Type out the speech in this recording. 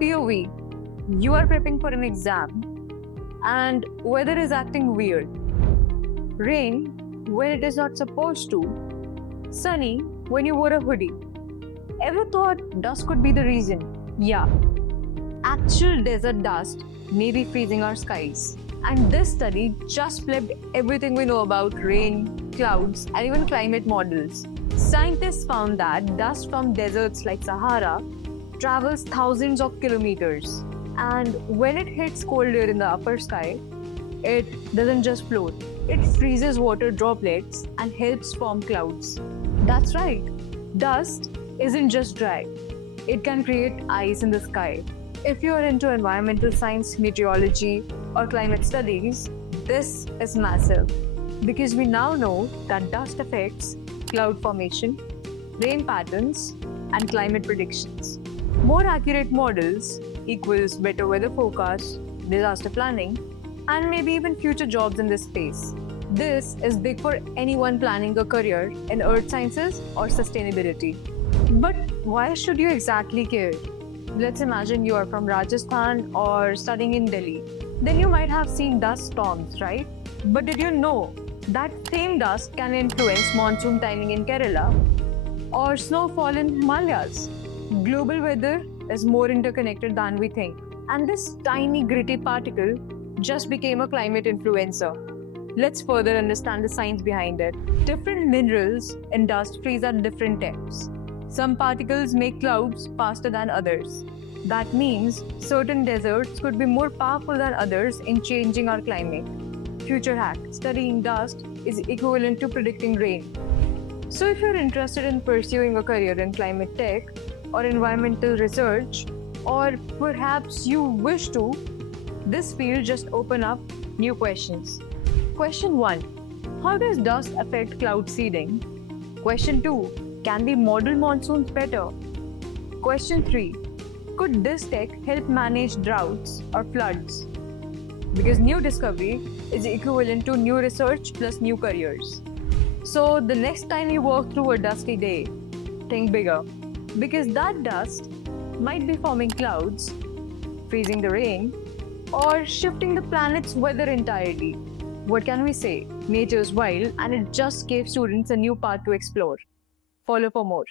POV, you are prepping for an exam and weather is acting weird. Rain when it is not supposed to. Sunny when you wore a hoodie. Ever thought dust could be the reason? Yeah. Actual desert dust may be freezing our skies. And this study just flipped everything we know about rain, clouds, and even climate models. Scientists found that dust from deserts like Sahara travels thousands of kilometers. And when it hits cold air in the upper sky, it doesn't just float. It freezes water droplets and helps form clouds. That's right. Dust isn't just dry. It can create ice in the sky. If you're into environmental science, meteorology, or climate studies, this is massive because we now know that dust affects cloud formation, rain patterns, and climate predictions. More accurate models equals better weather forecasts, disaster planning, and maybe even future jobs in this space. This is big for anyone planning a career in earth sciences or sustainability. But why should you exactly care? Let's imagine you are from Rajasthan or studying in Delhi. Then you might have seen dust storms, right? But did you know that same dust can influence monsoon timing in Kerala or snowfall in Himalayas? Global weather is more interconnected than we think. And this tiny gritty particle just became a climate influencer. Let's further understand the science behind it. Different minerals in dust freeze at different temps. Some particles make clouds faster than others. That means certain deserts could be more powerful than others in changing our climate. Future hack: studying dust is equivalent to predicting rain. So if you're interested in pursuing a career in climate tech or environmental research, or perhaps you wish to, this field just open up new questions. Question 1. How does dust affect cloud seeding? Question 2. Can we model monsoons better? Question 3. Could this tech help manage droughts or floods? Because new discovery is equivalent to new research plus new careers. So the next time you walk through a dusty day, think bigger. Because that dust might be forming clouds, freezing the rain, or shifting the planet's weather entirely. What can we say? Nature's wild, and it just gave students a new path to explore. Follow for more.